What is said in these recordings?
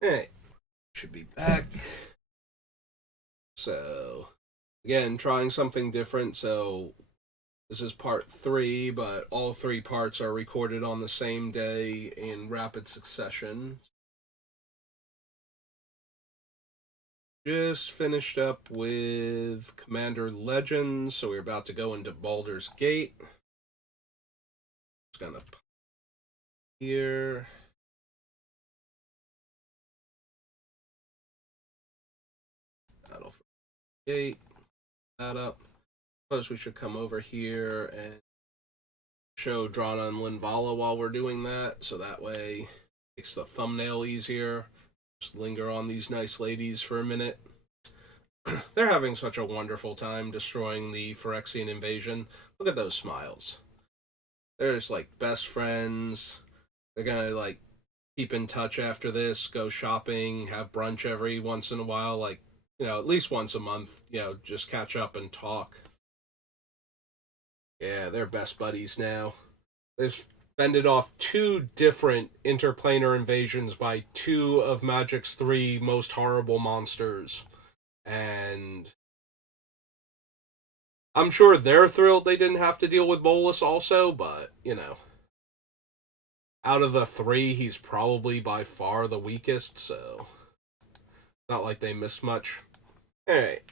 Hey, should be back. So, again, trying something different. So, this is part three, but all three parts are recorded on the same day in rapid succession. Just finished up with Commander Legends, so we're about to go into Baldur's Gate. Just gonna here. That'll gate that up. Suppose we should come over here and show Drana and Linvala while we're doing that, so that way it makes the thumbnail easier. Just linger on these nice ladies for a minute. They're having such a wonderful time destroying the Phyrexian invasion. Look at those smiles. They're just like best friends. They're gonna like keep in touch after this, go shopping, have brunch every once in a while, like, at least once a month, just catch up and talk. Yeah, they're best buddies now. They've fended off two different interplanar invasions by two of Magic's three most horrible monsters. And I'm sure they're thrilled they didn't have to deal with Bolus also, but, out of the three, he's probably by far the weakest, so not like they missed much. Alright.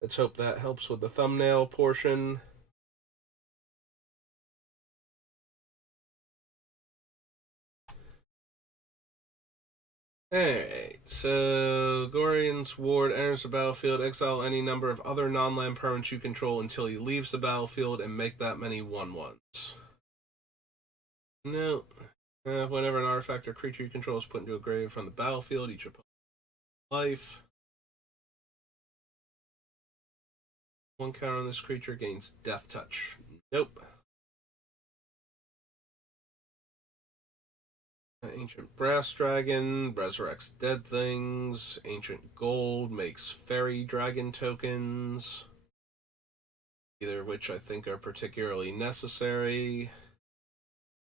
Let's hope that helps with the thumbnail portion. Alright, so Gorian's ward enters the battlefield, exile any number of other non-land permanents you control until he leaves the battlefield, and make that many 1/1s. No. Whenever an artifact or creature you control is put into a grave from the battlefield, each opponent's life. One counter on this creature gains Death Touch. Nope. Ancient Brass Dragon resurrects dead things. Ancient Gold makes Fairy Dragon tokens, either of which I think are particularly necessary.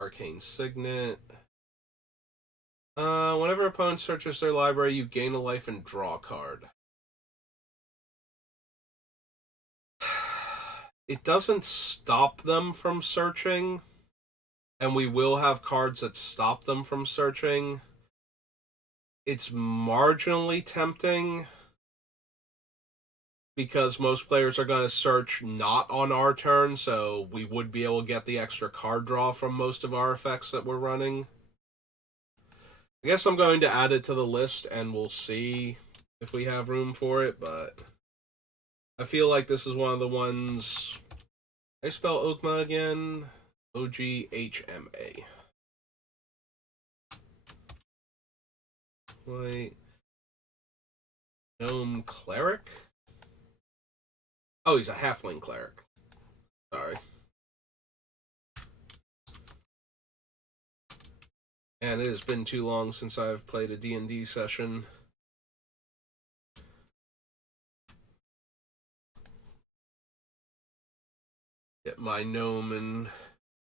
Arcane Signet. Whenever an opponent searches their library, you gain a life and draw a card. It doesn't stop them from searching, and we will have cards that stop them from searching. It's marginally tempting because most players are going to search not on our turn, so we would be able to get the extra card draw from most of our effects that we're running. I guess I'm going to add it to the list and we'll see if we have room for it, but I feel like this is one of the ones. I spell Ogma again. OGHMA. Wait. Gnome Cleric? Oh, he's a halfling cleric. Sorry. And it has been too long since I've played a D&D session. Get my gnome and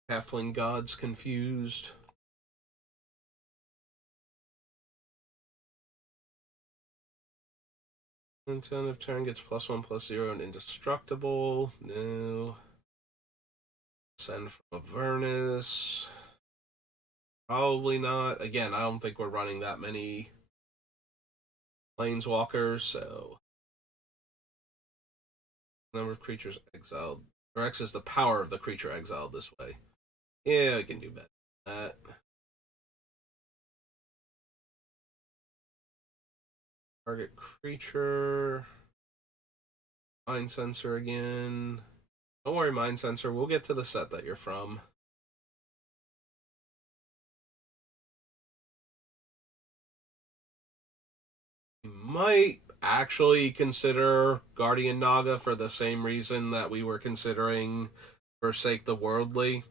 halfling gods confused. Until of turn gets +1/+0 and indestructible. No. Send from Avernus. Probably not. Again, I don't think we're running that many planeswalkers, so number of creatures exiled. Or X is the power of the creature exiled this way. Yeah, we can do better than that. Target creature. Mind Sensor again. Don't worry, Mind Sensor. We'll get to the set that you're from. You might actually consider Guardian Naga for the same reason that we were considering Forsake the Worldly.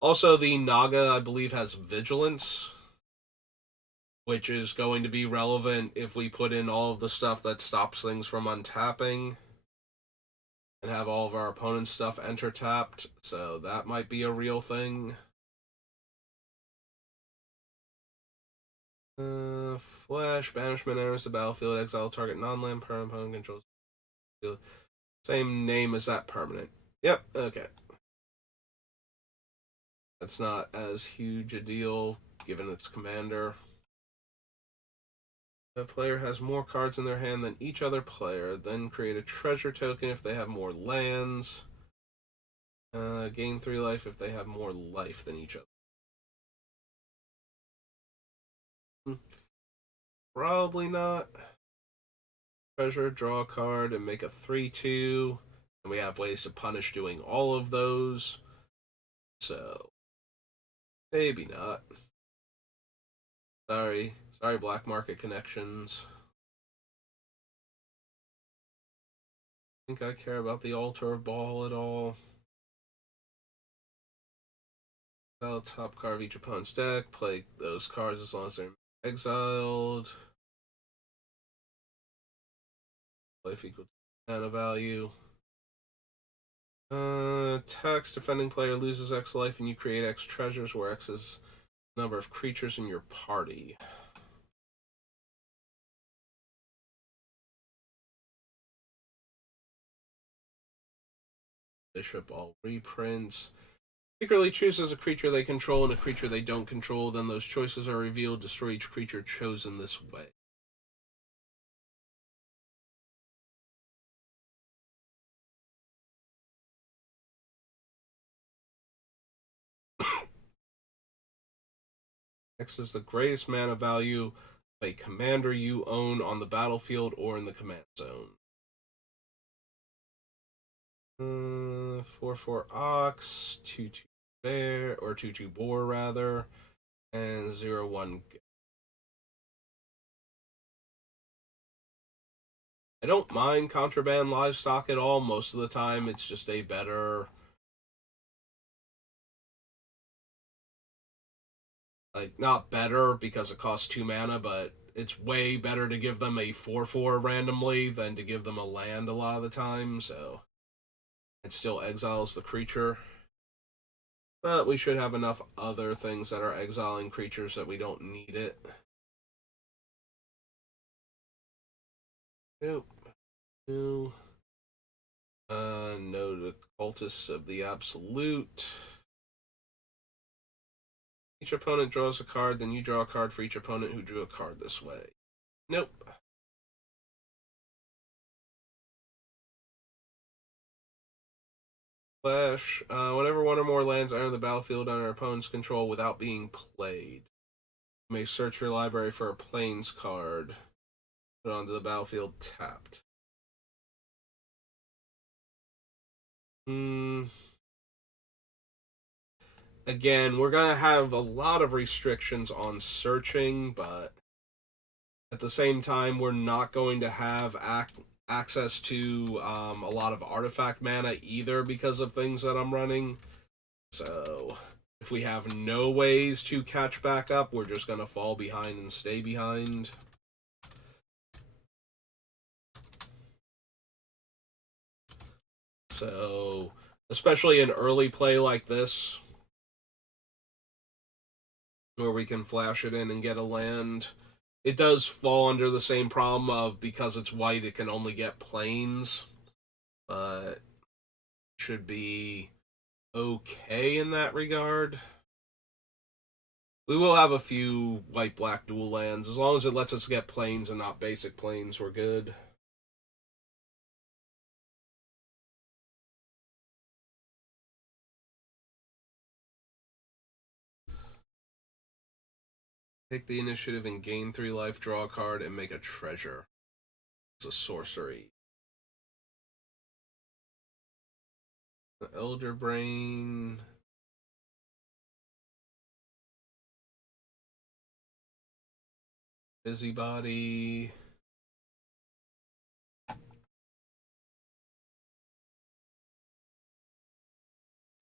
Also, the Naga, I believe, has Vigilance, which is going to be relevant if we put in all of the stuff that stops things from untapping and have all of our opponent's stuff enter tapped, so that might be a real thing. Flash, banishment enters the battlefield, exile target non-land permanent opponent controls the field. Same name as that permanent. Yep, okay. That's not as huge a deal, given its commander. The player has more cards in their hand than each other player, then create a treasure token if they have more lands. Gain 3 life if they have more life than each other. Probably not. Treasure, draw a card, and make a 3/2. And we have ways to punish doing all of those. So, maybe not. Sorry, black market connections. Think I care about the Altar of Baal at all. Well, top card of each opponent's deck. Play those cards as long as they're exiled. Life equal to mana value. Tax defending player loses X life and you create X treasures, where X is the number of creatures in your party. Bishop all reprints. Secretly chooses a creature they control and a creature they don't control. Then those choices are revealed. Destroy each creature chosen this way. X is the greatest mana value of a commander you own on the battlefield or in the command zone. 4/4 Ox, 2/2 Bear, or 2/2 Boar rather, and 0/1. I don't mind contraband livestock at all. Most of the time, it's just a better, like, not better because it costs 2 mana, but it's way better to give them a 4/4 randomly than to give them a land a lot of the time, so it still exiles the creature. But we should have enough other things that are exiling creatures that we don't need it. Nope. No. No, the Cultists of the Absolute. Each opponent draws a card, then you draw a card for each opponent who drew a card this way. Nope. Flash. Whenever one or more lands enter the battlefield under opponent's control without being played, you may search your library for a Plains card. Put it onto the battlefield tapped. Again, we're going to have a lot of restrictions on searching, but at the same time, we're not going to have access to a lot of artifact mana either because of things that I'm running. So if we have no ways to catch back up, we're just going to fall behind and stay behind. So, especially in early play like this, where we can flash it in and get a land, it does fall under the same problem of, because it's white, it can only get plains, but should be okay in that regard. We will have a few white-black dual lands. As long as it lets us get plains and not basic plains, we're good. Take the initiative and gain 3 life, draw a card, and make a treasure. It's a sorcery. Elder Brain. Busybody.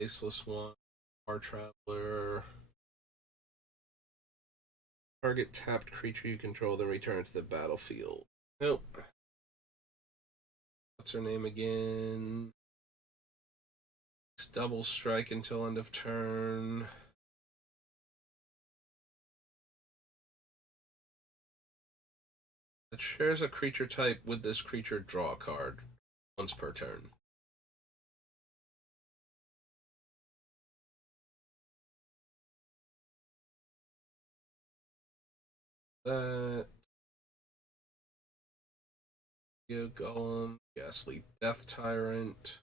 Faceless One. Far Traveler. Target tapped creature you control, then return it to the battlefield. Nope. What's her name again? It's double strike until end of turn. that shares a creature type with this creature, draw a card once per turn. That. Golem, Ghastly Death Tyrant.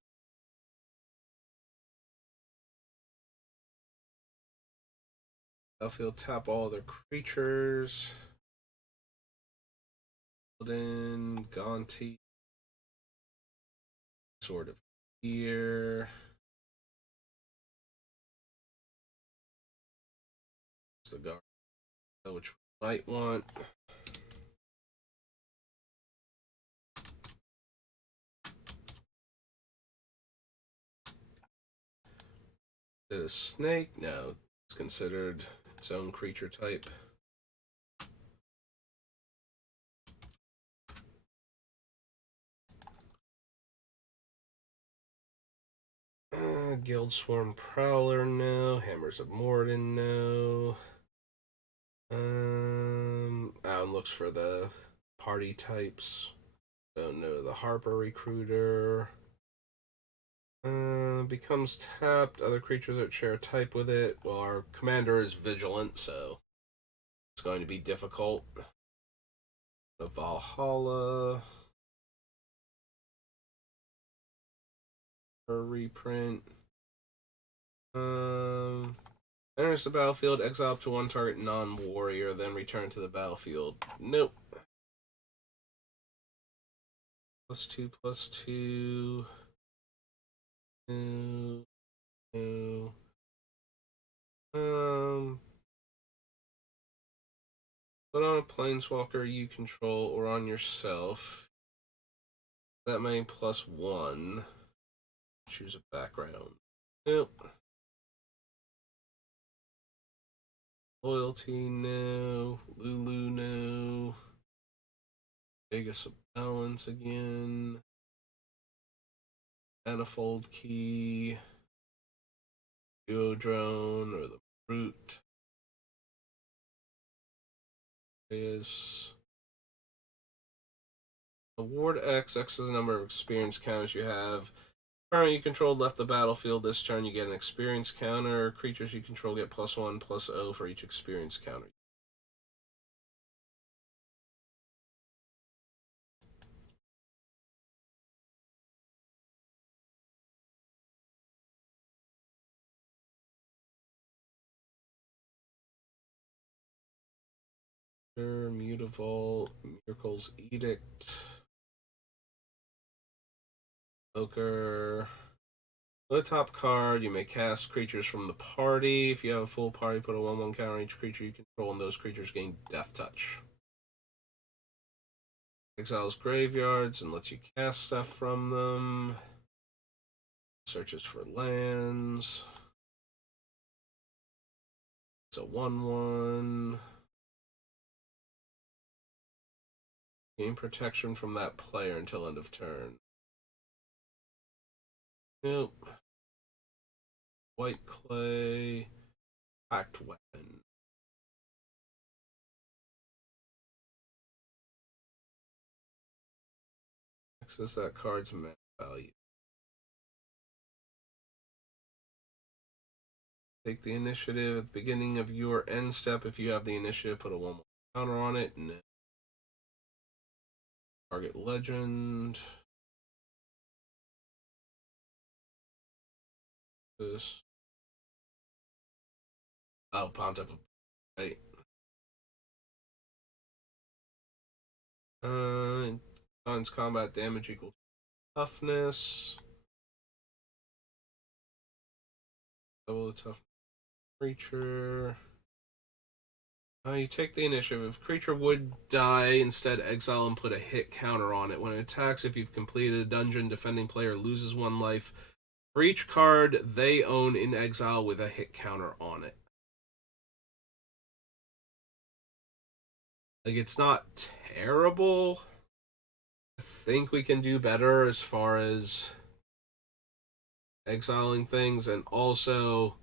Battlefield, tap all other creatures. Golden, Gonti, Sword of Fear. The guard, which we might want. Is it a snake? No, it's considered its own creature type. Guild Swarm Prowler, no. Hammers of Morden, no. Alan looks for the party types. Don't know. The Harper Recruiter. Becomes tapped. Other creatures that share a type with it. Well, our commander is vigilant, so it's going to be difficult. The Valhalla. Her reprint. Enters the battlefield, exile up to one target non-warrior, then return to the battlefield. Nope. +2/+2. No. No. Put on a planeswalker you control or on yourself. That may +1. Choose a background. Nope. Loyalty, no. Lulu, no. Vegas of Balance again. Manifold Key. Duodrone or the Brute. Is Award X. X is the number of experience counters you have. Turn you control left the battlefield. This turn you get an experience counter. Creatures you control get +1/+0 for each experience counter. Mutavault, Miracle's Edict, Poker. The top card, you may cast creatures from the party. If you have a full party, put a 1/1 counter on each creature you control, and those creatures gain Death Touch. Exiles graveyards and lets you cast stuff from them. Searches for lands. It's a 1/1. Gain protection from that player until end of turn. Nope. White clay. Packed weapon. Access that card's mana value. Take the initiative at the beginning of your end step. If you have the initiative, put a 1/1 counter on it. And target legend. This. Oh, Pontiff. Right. Times combat damage equals toughness. Double the tough creature. You take the initiative. If creature would die, instead exile and put a hit counter on it. When it attacks, if you've completed a dungeon, defending player loses 1 life for each card they own in exile with a hit counter on it. Like, it's not terrible. I think we can do better as far as exiling things, and also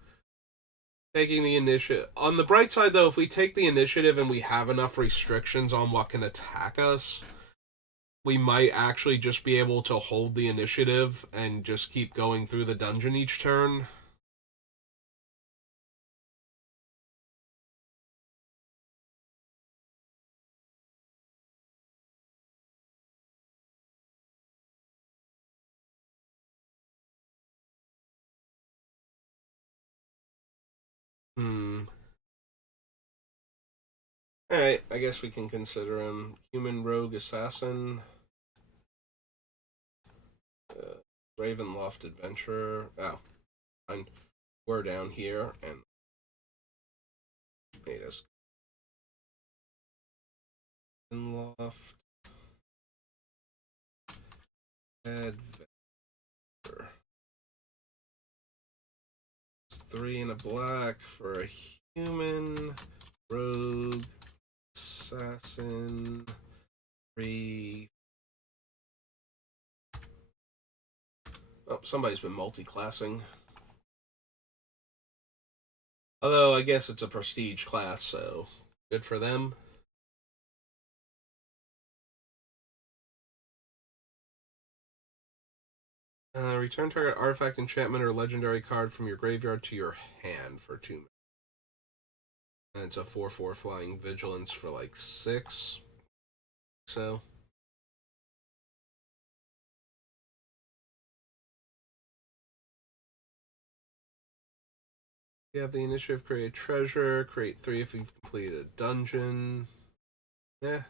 taking the initiative. On the bright side, though, if we take the initiative and we have enough restrictions on what can attack us, we might actually just be able to hold the initiative and just keep going through the dungeon each turn. Hmm. Alright, I guess we can consider him human rogue assassin. Ravenloft adventurer. Oh, and we're down here and made us Ravenloft adventure. It's 3 and a black for a human rogue assassin. 3. Oh, somebody's been multi-classing. Although I guess it's a prestige class, so good for them. Return target artifact, enchantment, or legendary card from your graveyard to your hand for 2. And it's a 4/4 flying vigilance for like 6. So. You have the initiative, create treasure, create 3 if you've completed a dungeon. Yeah.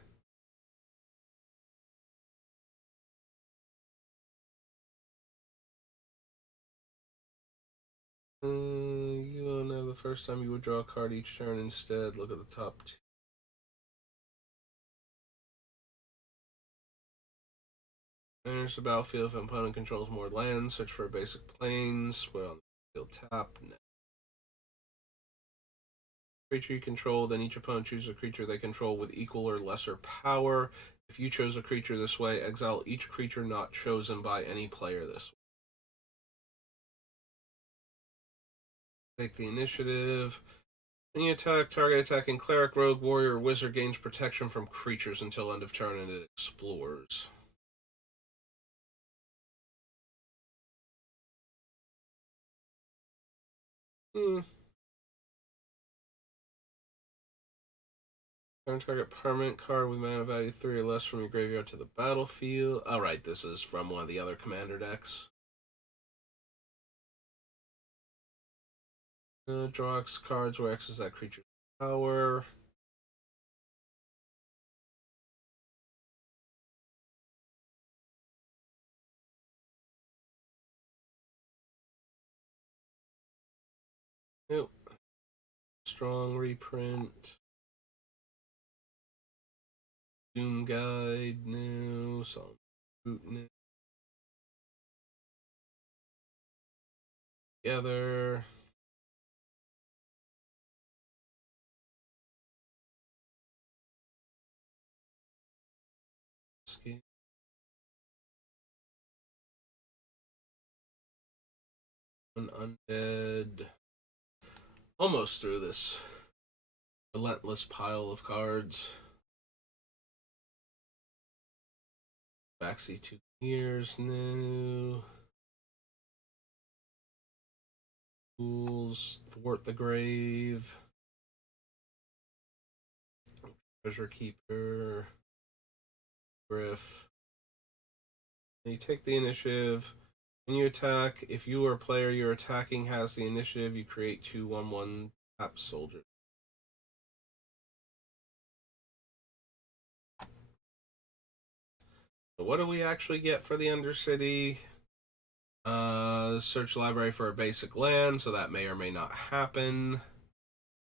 You will know the first time you would draw a card each turn instead. Look at the top 2. Enters the battlefield if an opponent controls more lands. Search for basic planes. Put on the field tap. No. Creature you control, then each opponent chooses a creature they control with equal or lesser power. If you chose a creature this way, exile each creature not chosen by any player this way. Take the initiative. When you attack, target attacking cleric, rogue, warrior, or wizard gains protection from creatures until end of turn and it explores. Hmm. Turn target permanent card with mana value 3 or less from your graveyard to the battlefield. Alright, this is from one of the other commander decks. Draw X cards where X is that creature's power. Nope. Strong reprint. Doom Guide, no. Some Root together. An undead. Almost through this relentless pile of cards. Backseat 2 years, no. Fools, Thwart the Grave. Treasure Keeper. Griff. And you take the initiative. When you attack, if you are a player you're attacking has the initiative, you create 2/1/1 tap soldiers. So what do we actually get for the Undercity? Search library for a basic land, so that may or may not happen.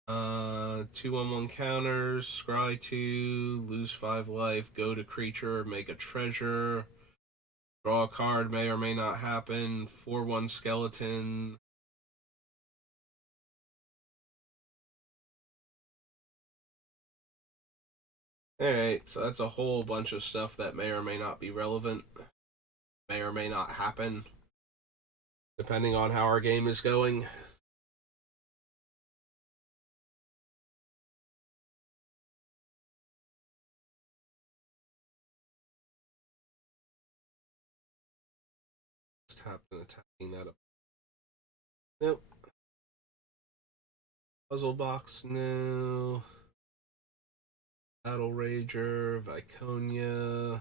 2/1/1 counters, scry 2, lose 5 life, go to creature, make a treasure, draw a card, may or may not happen. 4/1 skeleton. Alright, so that's a whole bunch of stuff that may or may not be relevant, may or may not happen, depending on how our game is going. tapped and attacking that up. Nope. Puzzle box, no. Battle Rager, Viconia.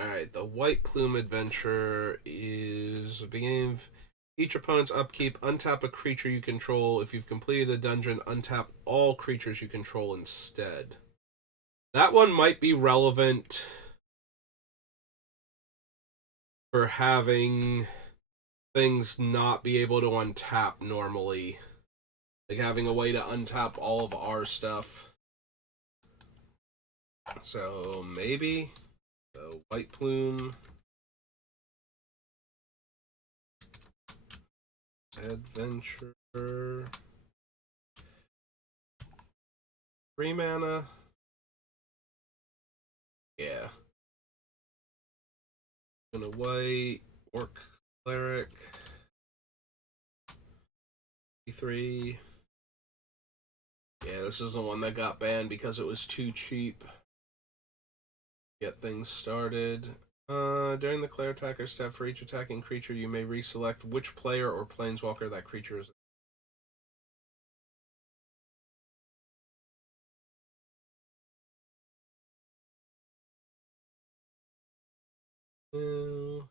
Alright, the White Plume Adventure is a beginning of each opponent's upkeep. Untap a creature you control. If you've completed a dungeon, untap all creatures you control instead. That one might be relevant for having things not be able to untap normally. Like having a way to untap all of our stuff. So maybe the White Plume Adventure. 3 mana. Yeah. And a white orc cleric. 3. Yeah, this is the one that got banned because it was too cheap. Get things started. During the Claire attacker step, for each attacking creature, you may reselect which player or planeswalker that creature is. No.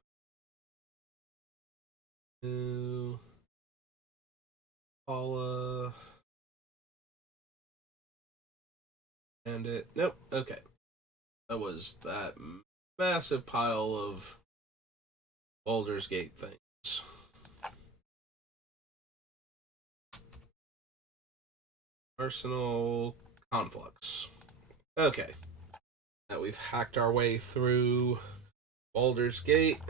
No. Paula. And it. Nope. Okay. That was that massive pile of Baldur's Gate things. Arsenal Conflux. Okay. Now we've hacked our way through Baldur's Gate.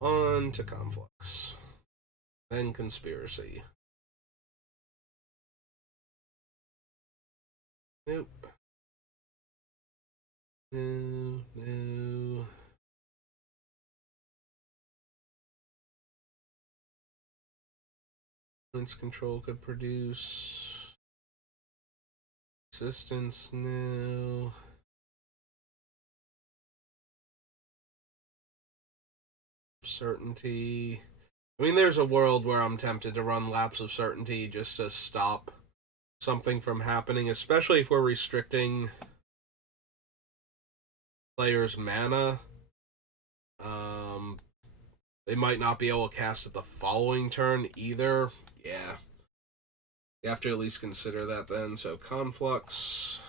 On to Conflux. Then Conspiracy. Nope. No, no. Balance control could produce. Existence, no. Certainty. I mean, there's a world where I'm tempted to run Lapse of Certainty just to stop something from happening, especially if we're restricting players' mana. They might not be able to cast it the following turn either. Yeah. You have to at least consider that then. So Conflux.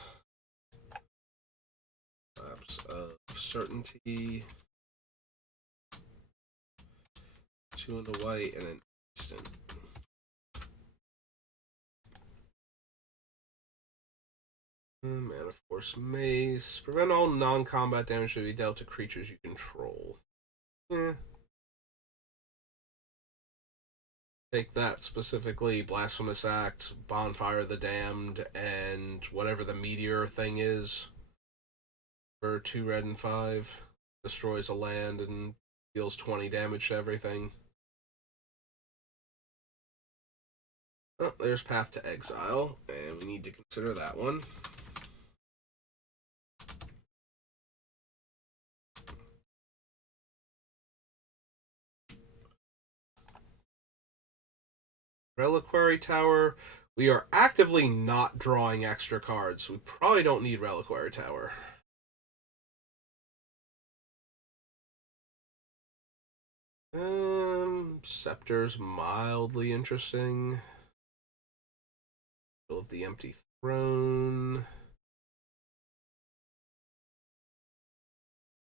Lapse of Certainty. 2 and a white and an instant. Mana Force Mace. Prevent all non-combat damage to be dealt to creatures you control. Take that specifically. Blasphemous Act, Bonfire of the Damned, and whatever the meteor thing is. For 2 red and 5. Destroys a land and deals 20 damage to everything. Oh, there's Path to Exile, and we need to consider that one. Reliquary Tower. We are actively not drawing extra cards. We probably don't need Reliquary Tower. Scepter's mildly interesting. Of the Empty Throne.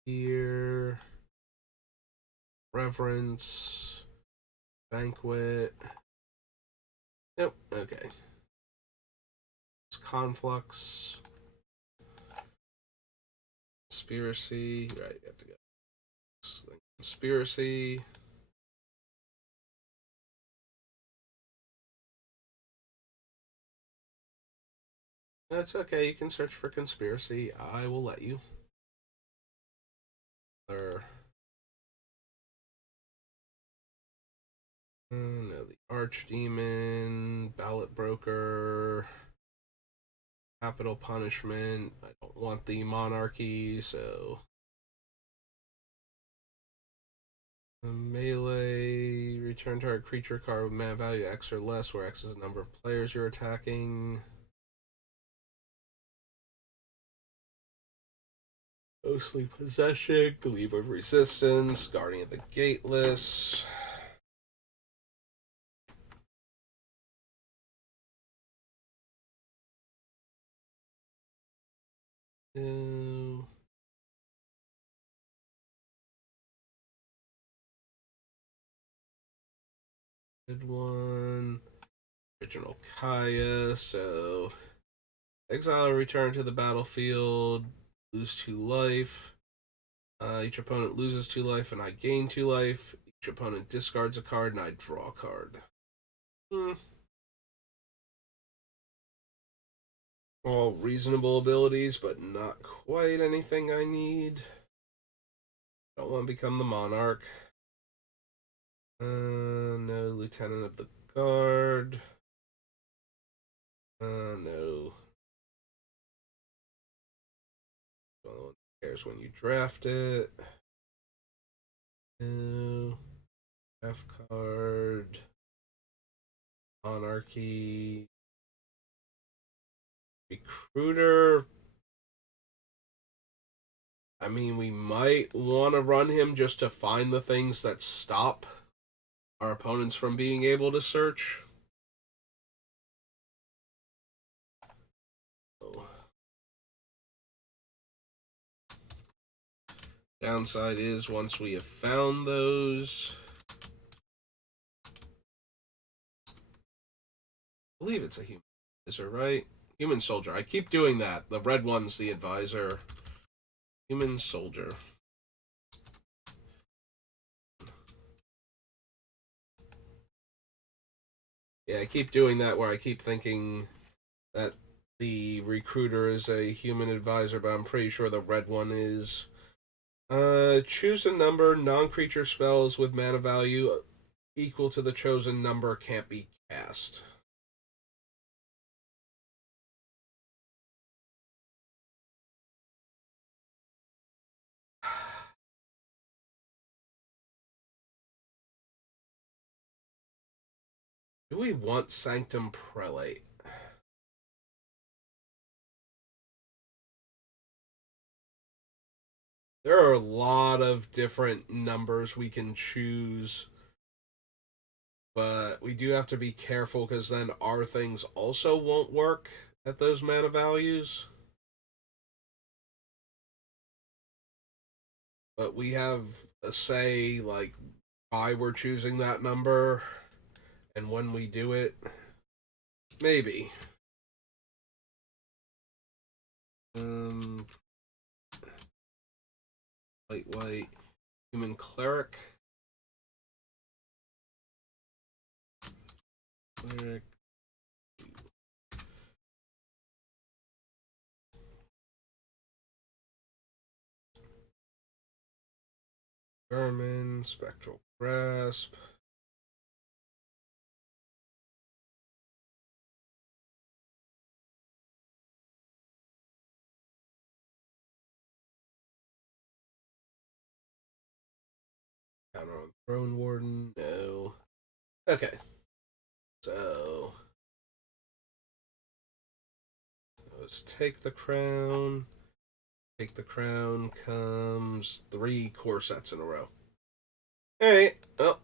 Here. Reverence. Banquet. Nope, okay. It's Conflux. Conspiracy. Right, you have to go. Conspiracy. That's okay, you can search for Conspiracy. I will let you. No, the Archdemon, Ballot Broker, Capital Punishment. I don't want the Monarchy, so Melee, return target creature card with mana value X or less, where X is the number of players you're attacking. Ghostly Possession, Cleave of Resistance, Guardian of the Gateless. Good one. Original Kaya, so exile or return to the battlefield, lose 2 life. Each opponent loses 2 life and I gain 2 life. Each opponent discards a card and I draw a card. All reasonable abilities, but not quite anything I need. Don't want to become the Monarch. No Lieutenant of the Guard. No. No one cares when you draft it. No. Draft card. Monarchy. Recruiter. I mean, we might want to run him just to find the things that stop our opponents from being able to search. Oh. Downside is once we have found those, I believe it's a human advisor, right? Human soldier. I keep doing that. The red one's the advisor. Human soldier. Yeah, I keep doing that where I keep thinking that the recruiter is a human advisor, but I'm pretty sure the red one is. Choose a number. Non-creature spells with mana value equal to the chosen number can't be cast. Do we want Sanctum Prelate? There are a lot of different numbers we can choose, but we do have to be careful because then our things also won't work at those mana values. But we have a say, like, why we're choosing that number and when we do it. Maybe. White, human cleric. Cleric. Vermin, spectral grasp. Counter on Throne Warden, no. Okay. So let's take the crown. Take the crown comes 3 core sets in a row. Alright, well.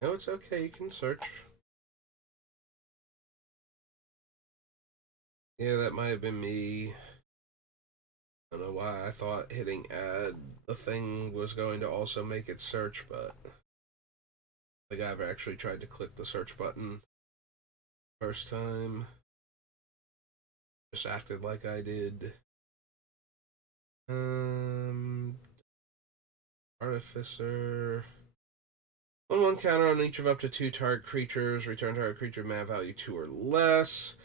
No, it's okay, you can search. Yeah, that might have been me. I don't know why I thought hitting add the thing was going to also make it search, but I think I've actually tried to click the search button first time. Just acted like I did. Artificer. 1/1 counter on each of up to 2 target creatures. Return target creature mana value 2 or less.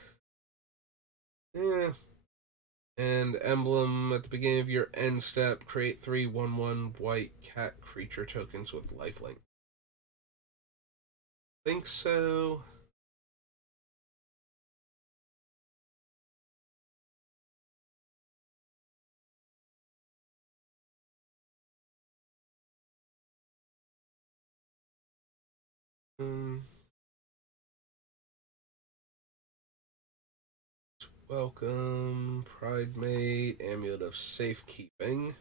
Yeah. And emblem at the beginning of your end step, create 3 1/1 white cat creature tokens with lifelink. Think so. Um, Welcome, Pride Mate, Amulet of Safekeeping.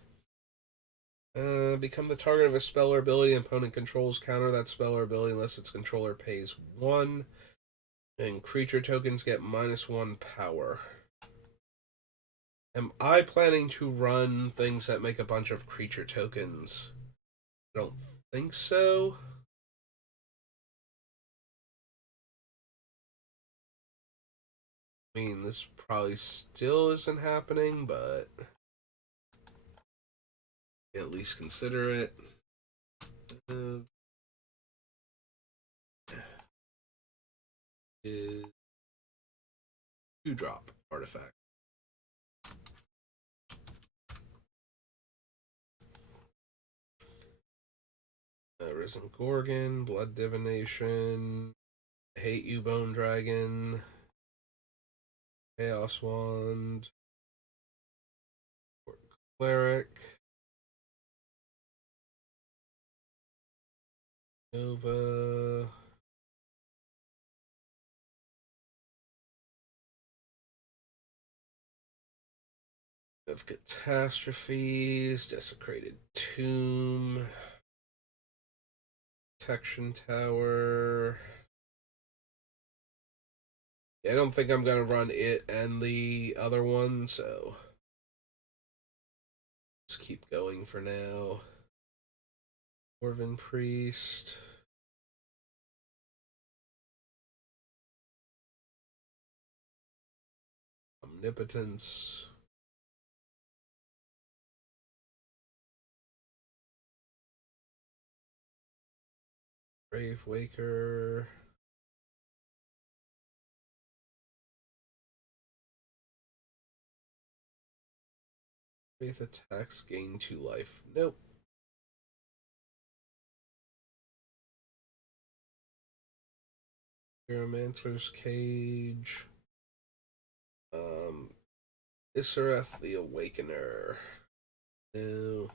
Become the target of a spell or ability opponent controls. Counter that spell or ability unless its controller pays 1. And creature tokens get -1 power. Am I planning to run things that make a bunch of creature tokens? I don't think so. I mean, this probably still isn't happening, but at least consider it. Uh, is 2-drop artifact. Risen Gorgon, Blood Divination, Hate You Bone Dragon, Chaos Wand, Cleric, Nova, of Catastrophes, Desecrated Tomb, Protection Tower. I don't think I'm gonna run it and the other one, so just keep going for now. Dwarven Priest. Omnipotence. Grave Waker. Faith attacks gain 2 life. Nope. Pyromancer's Cage. Issereth the Awakener. No.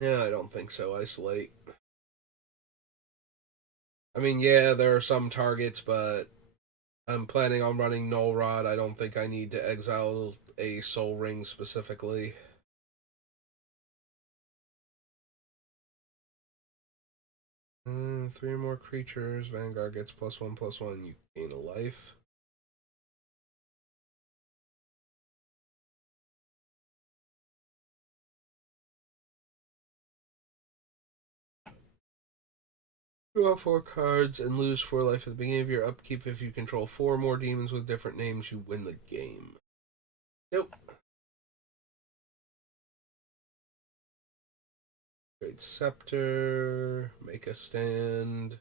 Yeah, I don't think so. Isolate. I mean, yeah, there are some targets, but I'm planning on running Null Rod. I don't think I need to exile a Soul Ring specifically. Three more creatures. Vanguard gets +1/+1. You gain a life. Draw 4 cards and lose 4 life at the beginning of your upkeep. If you control 4 more demons with different names, you win the game. Nope. Great Scepter. Make a stand.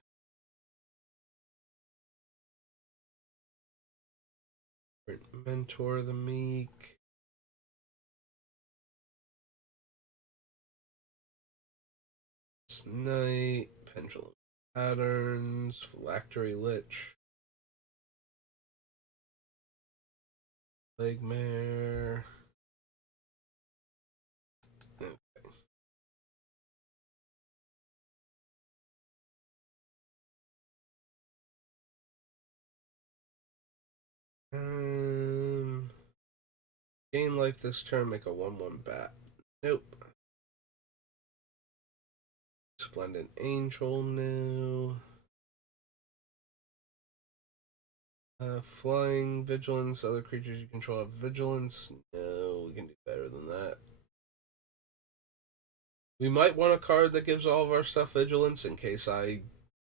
Mentor the Meek. Knight. Pendulum Patterns. Phylactery Lich. Legmare. Okay. Gain life this turn, make a 1/1 bat. Nope. Splendid Angel, no. Flying, Vigilance, other creatures you control have Vigilance. No, we can do better than that. We might want a card that gives all of our stuff Vigilance in case I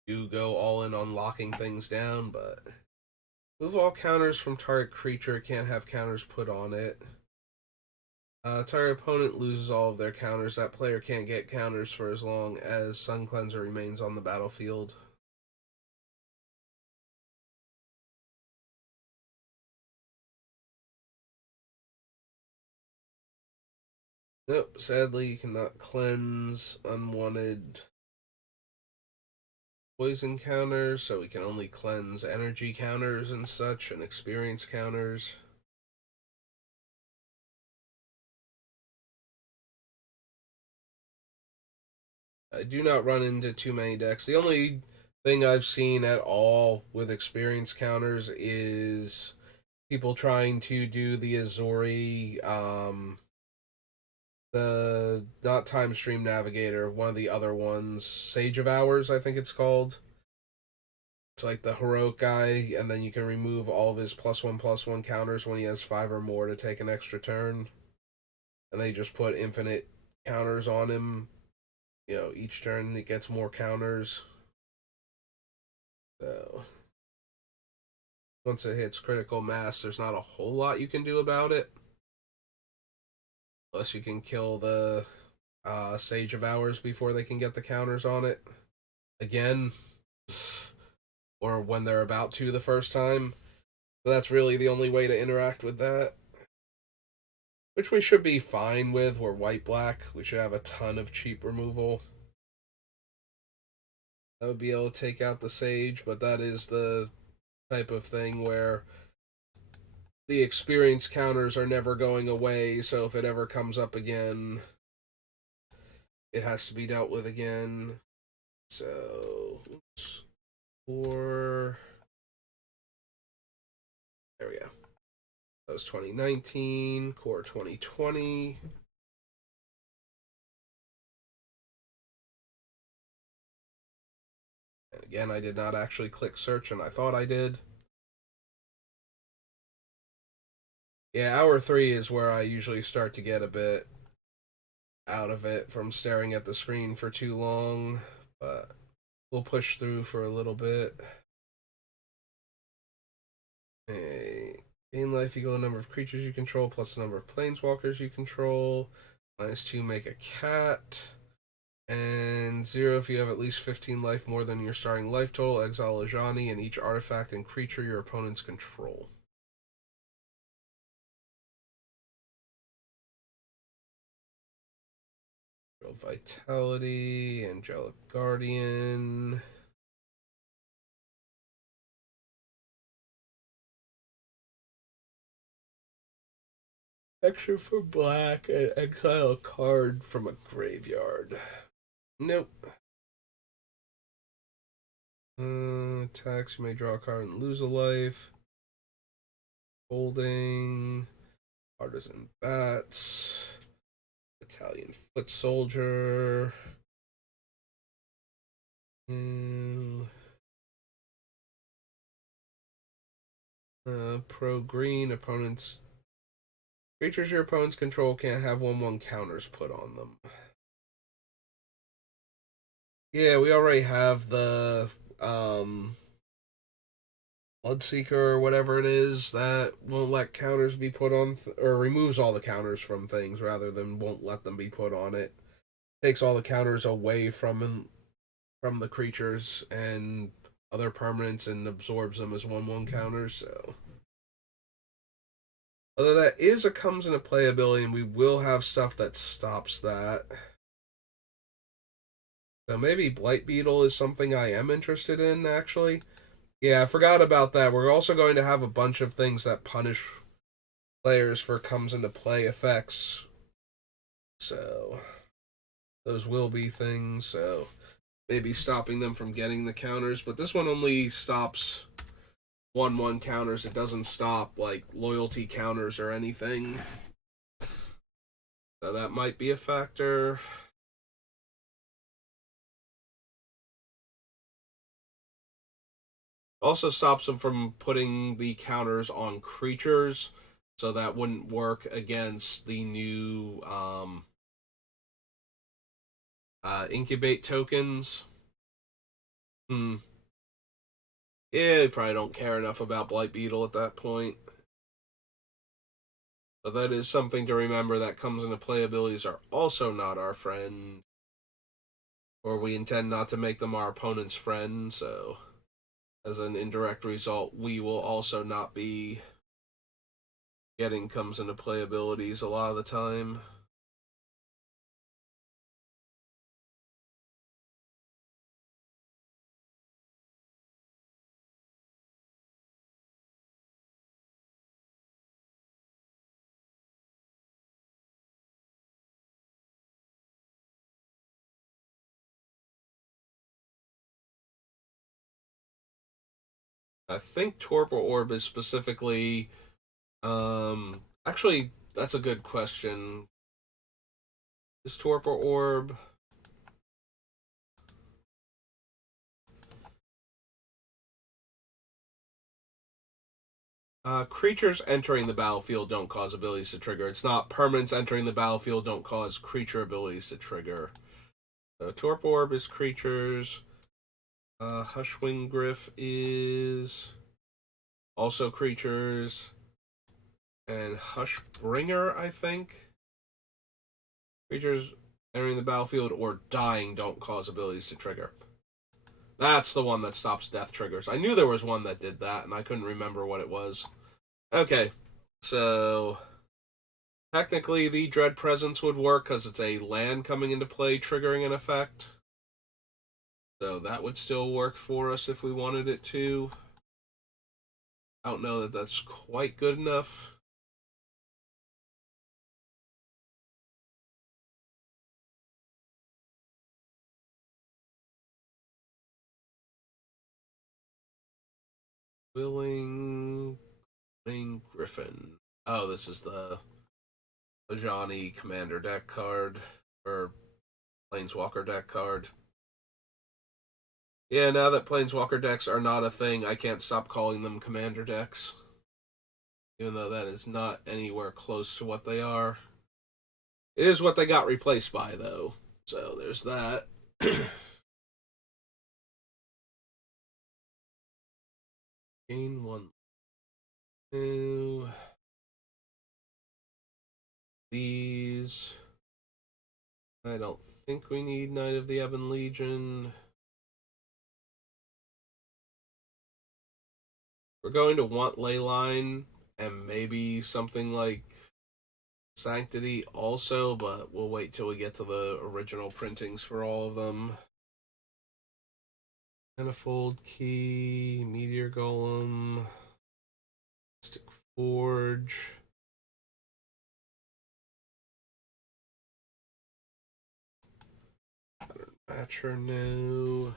do go all in on locking things down, but move all counters from target creature, can't have counters put on it. Target opponent loses all of their counters. That player can't get counters for as long as Sun Cleanser remains on the battlefield. Nope, sadly you cannot cleanse unwanted poison counters, so we can only cleanse energy counters and such, and experience counters. I do not run into too many decks. The only thing I've seen at all with experience counters is people trying to do the Azori, the not Time Stream Navigator, one of the other ones, Sage of Hours, I think it's called. It's like the heroic guy, and then you can remove all of his +1/+1 counters when he has 5 or more to take an extra turn. And they just put infinite counters on him. You know, each turn it gets more counters. So once it hits critical mass, there's not a whole lot you can do about it. Unless you can kill the Sage of Hours before they can get the counters on it again. Or when they're about to the first time. But that's really the only way to interact with that. Which we should be fine with. We're white-black. We should have a ton of cheap removal. That would be able to take out the Sage, but that is the type of thing where the experience counters are never going away, so if it ever comes up again, it has to be dealt with again. So, oops. Or there we go. That was 2019, Core 2020. And again, I did not actually click search, and I thought I did. Yeah, hour 3 is where I usually start to get a bit out of it from staring at the screen for too long, but we'll push through for a little bit. Hey, gain life equal the number of creatures you control plus the number of planeswalkers you control. -2 make a cat. And 0 if you have at least 15 life more than your starting life total. Exile Ajani and each artifact and creature your opponents control. Vitality, Angelic Guardian. Extra for black and exile a card from a graveyard. Nope. Attacks, you may draw a card and lose a life. Holding. Artisan Bats. Italian Foot Soldier. Pro green, opponents. Creatures your opponents control can't have 1/1 counters put on them. Yeah, we already have the Bloodseeker or whatever it is that won't let counters be put on, or removes all the counters from things rather than won't let them be put on it. Takes all the counters away from the creatures and other permanents and absorbs them as 1/1 counters. So, although that is a comes into playability, and we will have stuff that stops that. So maybe Blight Beetle is something I am interested in, actually. Yeah, I forgot about that. We're also going to have a bunch of things that punish players for comes into play effects. So those will be things. So maybe stopping them from getting the counters. But this one only stops 1/1 counters. It doesn't stop like loyalty counters or anything. So that might be a factor. Also stops them from putting the counters on creatures, so that wouldn't work against the new incubate tokens. Yeah, we probably don't care enough about Blight Beetle at that point. But that is something to remember that comes into play abilities are also not our friend. Or we intend not to make them our opponent's friend, so as an indirect result, we will also not be getting comes into play abilities a lot of the time. I think Torpor Orb is specifically. Actually, that's a good question. Is Torpor Orb? Creatures entering the battlefield don't cause abilities to trigger. It's not permanents entering the battlefield don't cause creature abilities to trigger. So Torpor Orb is creatures. Hushwing Griff is also creatures. And Hushbringer, I think. Creatures entering the battlefield or dying don't cause abilities to trigger. That's the one that stops death triggers. I knew there was one that did that, and I couldn't remember what it was. Okay, so technically the Dread Presence would work because it's a land coming into play triggering an effect. So that would still work for us if we wanted it to. I don't know that that's quite good enough. Willing Main Griffin. Oh, this is the Ajani Commander deck card, or Planeswalker deck card. Yeah, now that Planeswalker decks are not a thing, I can't stop calling them Commander decks. Even though that is not anywhere close to what they are. It is what they got replaced by, though. So there's that. Gain one. Two. These. I don't think we need Knight of the Ebon Legion. We're going to want Leyline and maybe something like Sanctity also, but we'll wait till we get to the original printings for all of them. Manifold Key, Meteor Golem, Mystic Forge. Matcher, no.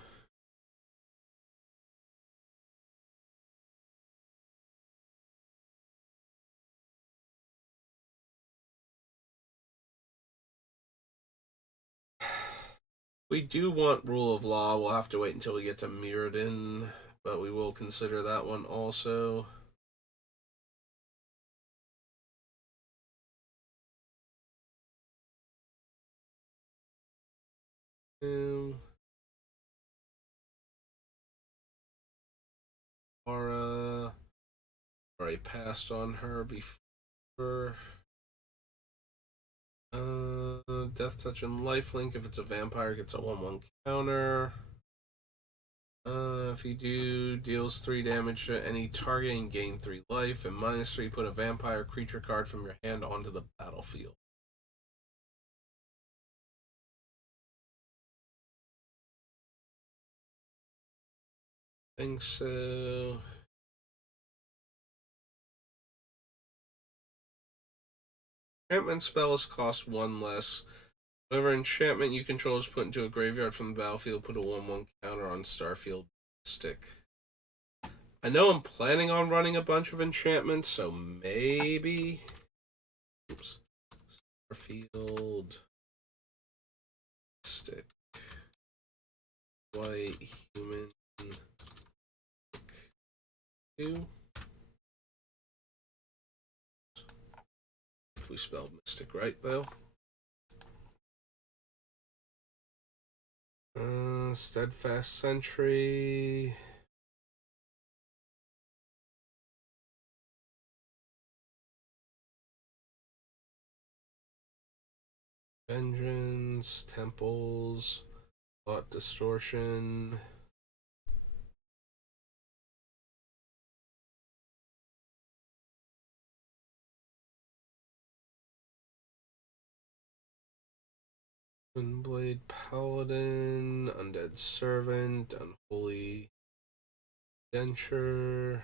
We do want Rule of Law. We'll have to wait until we get to Mirrodin, but we will consider that one also. Aura. Already passed on her before. Death Touch and Lifelink. If it's a vampire, gets a 1/1 counter. If you do, deals 3 damage to any target and gain 3 life. And -3, put a vampire creature card from your hand onto the battlefield. Think so. Enchantment spells cost 1 less. Whenever enchantment you control is put into a graveyard from the battlefield, put a 1/1 counter on Starfield Stick. I know I'm planning on running a bunch of enchantments, so maybe. Oops. Starfield Stick. White Human 2. If we spelled Mystic right, though. Steadfast Sentry. Vengeance, Temples, Thought Distortion. Twinblade Paladin, Undead Servant, Unholy Denture.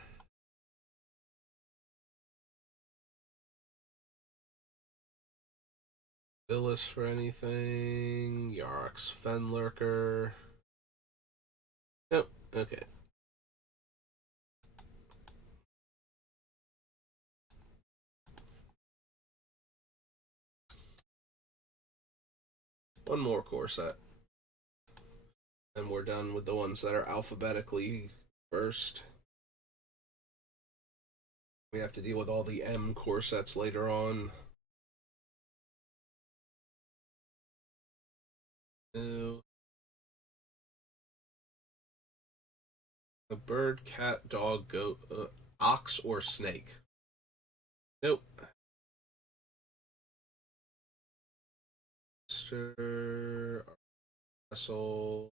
Billis for anything. Yarok's Fenlurker. Nope, okay. One more core set. And we're done with the ones that are alphabetically first. We have to deal with all the M core sets later on. No. A bird, cat, dog, goat, ox, or snake. Nope. Master, Wrestle,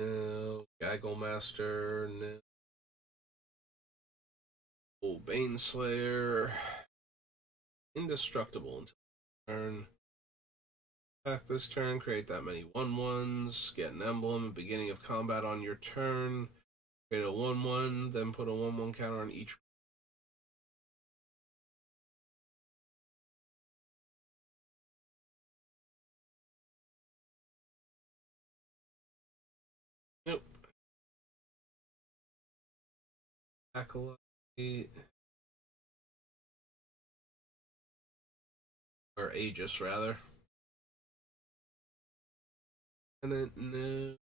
no. Gaggle Master, no. Baneslayer, indestructible until turn. Attack this turn, create that many 1/1s, get an emblem at the beginning of combat on your turn, create a 1/1, then put a 1/1 counter on each. Nope. Acolyte. Or Aegis, rather. And then, no.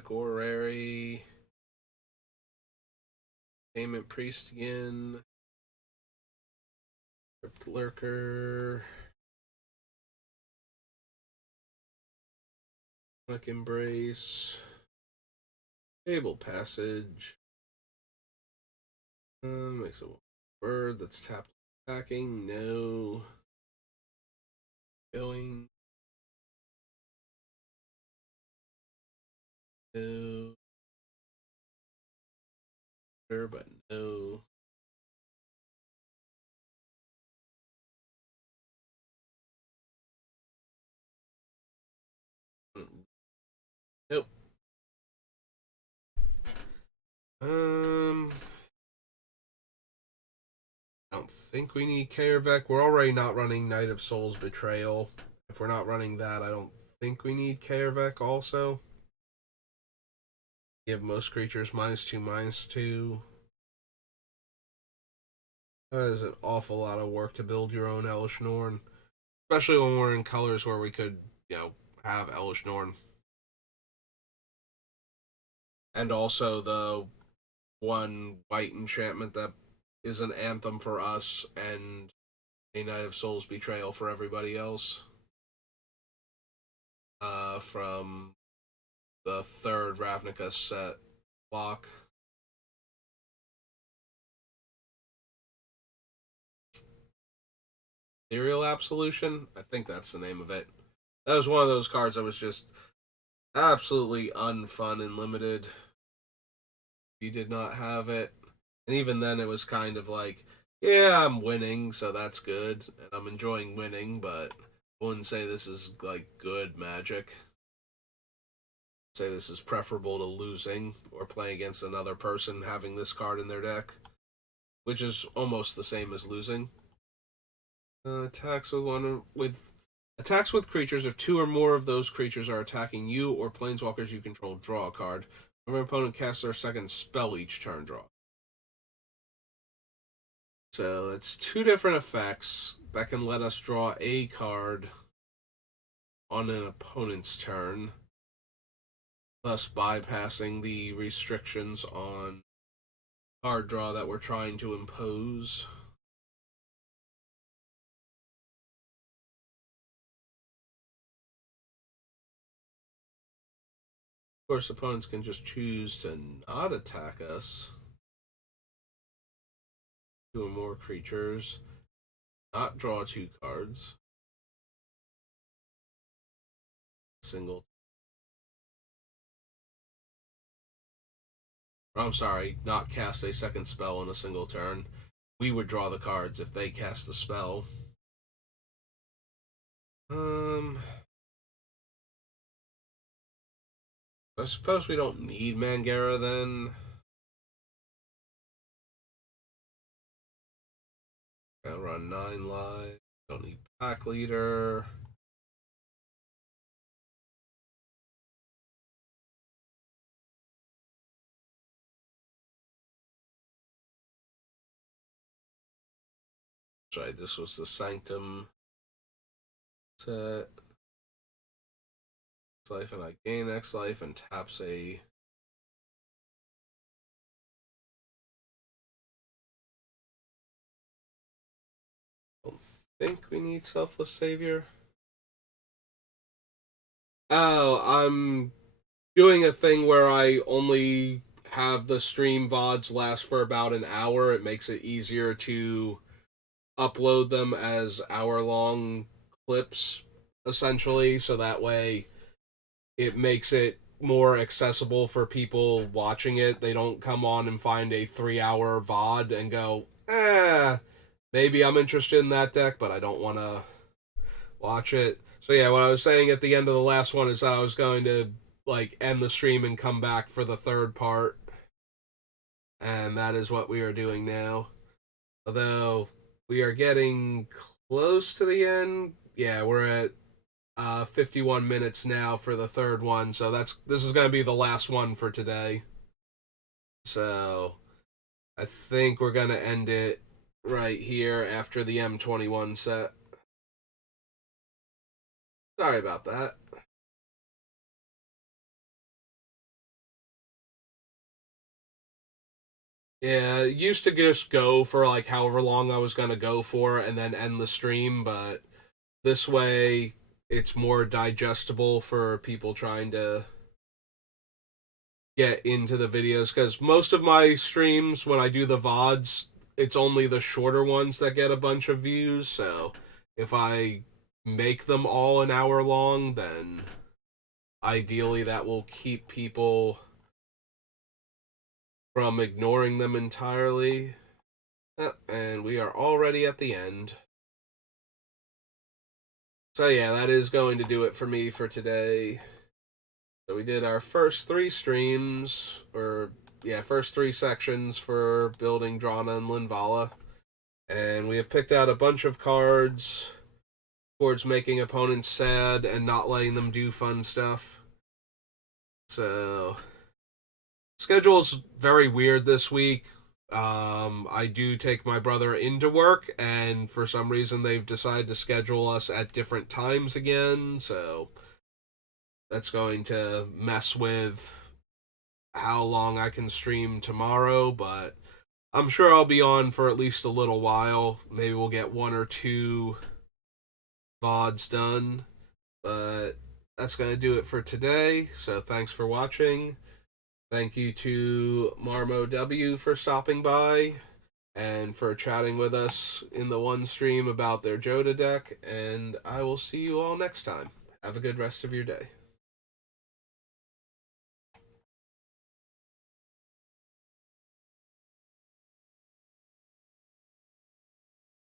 Gorary. Payment Priest again. Crypt Lurker. Sonic Embrace. Table Passage. Makes a bird that's tapped attacking. No. Going. No. But no. Nope. I don't think we need Kaervek. We're already not running Knight of Souls Betrayal. If we're not running that, I don't think we need Kaervek also. Give most creatures -2/-2. That is an awful lot of work to build your own Elesh Norn. Especially when we're in colors where we could, have Elesh Norn. And also the one white enchantment that is an anthem for us and a Knight of Souls Betrayal for everybody else. From the third Ravnica set block. Ethereal Absolution? I think that's the name of it. That was one of those cards that was just absolutely unfun and limited. You did not have it. And even then, it was kind of like, yeah, I'm winning, so that's good. And I'm enjoying winning, but I wouldn't say this is, like, good Magic. I'd say this is preferable to losing or playing against another person having this card in their deck, which is almost the same as losing. Attacks with creatures. If two or more of those creatures are attacking you or planeswalkers you control, draw a card. When your opponent casts their second spell each turn, draw. So it's two different effects that can let us draw a card on an opponent's turn, thus bypassing the restrictions on card draw that we're trying to impose. Of course, opponents can just choose to not attack us. Two or more creatures, not draw two cards. Single. I'm sorry, not cast a second spell in a single turn. We would draw the cards if they cast the spell. I suppose we don't need Mangara then. Gotta run 9 live. Don't need Pack Leader. Right, this was the Sanctum set. X life, and I gain X life and taps a. I don't think we need Selfless Savior. Oh, I'm doing a thing where I only have the stream VODs last for about an hour. It makes it easier to upload them as hour-long clips, essentially, so that way it makes it more accessible for people watching it. They don't come on and find a 3-hour VOD and go, maybe I'm interested in that deck, but I don't want to watch it. So yeah, what I was saying at the end of the last one is that I was going to like end the stream and come back for the third part, and that is what we are doing now. Although we are getting close to the end. Yeah, we're at 51 minutes now for the third one, so this is going to be the last one for today. So I think we're going to end it right here after the M21 set. Sorry about that. Yeah, it used to just go for like however long I was going to go for and then end the stream, but this way it's more digestible for people trying to get into the videos, because most of my streams when I do the VODs, it's only the shorter ones that get a bunch of views. So if I make them all an hour long, then ideally that will keep people from ignoring them entirely. And we are already at the end. So yeah, that is going to do it for me for today. So we did our first 3 streams, or yeah, first 3 sections for building Drana and Linvala. And we have picked out a bunch of cards towards making opponents sad and not letting them do fun stuff. So, schedule's very weird this week. I do take my brother into work, and for some reason they've decided to schedule us at different times again, so that's going to mess with how long I can stream tomorrow, but I'm sure I'll be on for at least a little while. Maybe we'll get 1 or 2 VODs done, but that's going to do it for today. So thanks for watching. Thank you to Marmo W for stopping by and for chatting with us in the one stream about their Joda deck, and I will see you all next time. Have a good rest of your day.